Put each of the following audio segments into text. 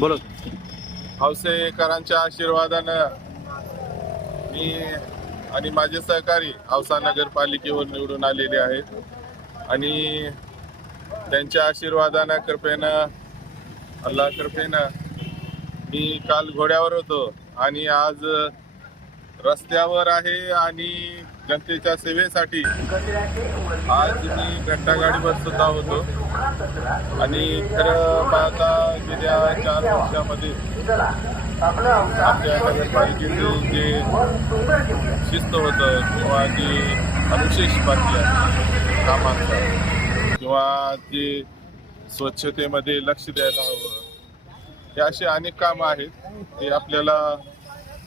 बोला. औसेकरांच्या आशीर्वादानं मी आणि माझे सहकारी औसा नगरपालिकेवर निवडून आलेले आहेत आणि त्यांच्या आशीर्वादानं कृपेनं अल्लाह कृपेनं मी काल घोड्यावर होतो आणि आज रस्त्यावर आहे आणि जनतेच्या सेवेसाठी आज मी घंटागाडीवर सुद्धा होतो. आणि खरं पाहता गेल्या 4 वर्षामध्ये आपल्या नगरपालिकेचे जे शिस्त होतं किंवा जे अनुशेष बाकी आहे कामांचा किंवा जे स्वच्छतेमध्ये लक्ष द्यायला हवं, हे असे अनेक कामं आहेत. ते आपल्याला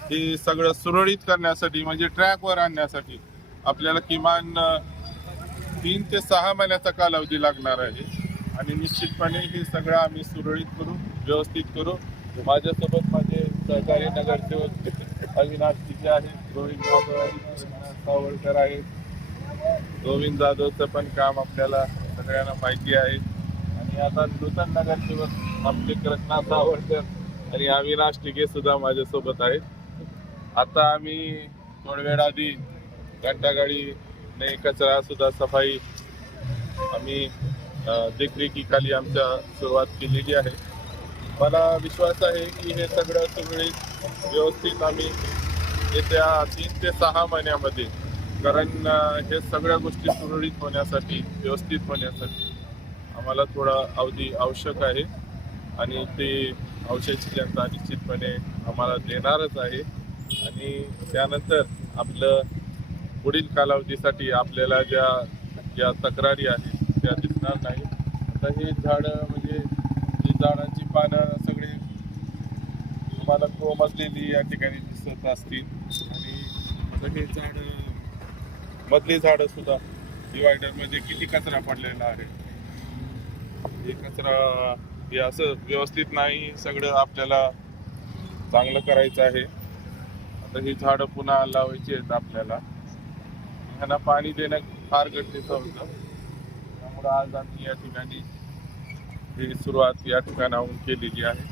हे सगळं सुरळीत करण्यासाठी म्हणजे ट्रॅकवर आणण्यासाठी आपल्याला किमान 3 ते 6 महिन्याचा कालावधी लागणार आहे आणि निश्चितपणे हे सगळं आम्ही सुरळीत करू, व्यवस्थित करू. माझ्यासोबत माझे सहकारी नगरसेवक अविनाश तिथे आहेत, गोविंद जाधव सावळकर आहेत. गोविंद जाधवचं पण काम आपल्याला सगळ्यांना माहिती आहे. आणि आता नूतन नगरसेवक आपले कृष्णा सावळकर आणि अविनाश टिके सुद्धा माझ्यासोबत आहेत. आता आम्ही थोड्या वेळ आधी घंटागाडीने कचरा सुद्धा सफाई आम्ही देखरेखीखाली आमच्या सुरुवात केलेली आहे. मला विश्वास आहे की हे सगळं सुरळीत व्यवस्थित आम्ही येत्या 3 ते 6 महिन्यामध्ये, कारण हे सगळ्या गोष्टी सुरळीत होण्यासाठी, व्यवस्थित होण्यासाठी आम्हाला थोडा अवधी आवश्यक आहे आणि ते औषधाची जनता निश्चितपणे आम्हाला देणारच आहे. आणि त्यानंतर आपलं पुढील कालावधीसाठी आपल्याला ज्या तक्रारी आहेत त्या दिसणार नाही. आता हे झाडं म्हणजे ही झाडांची पानं सगळी तुम्हाला कोमजलेली या ठिकाणी दिसत असतील आणि हे झाड मधली झाडं सुद्धा डिवायडरमध्ये किती कचरा पडलेला आहे. हे कचरा हे असं व्यवस्थित नाही, सगळं आपल्याला चांगलं करायचं आहे. आता ही झाडं पुन्हा लावायची आहेत आपल्याला, ह्यांना पाणी देणं फार गरजेचं होतं. त्यामुळं आज आम्ही या ठिकाणी ही सुरुवात या ठिकाणाहून केलेली आहे.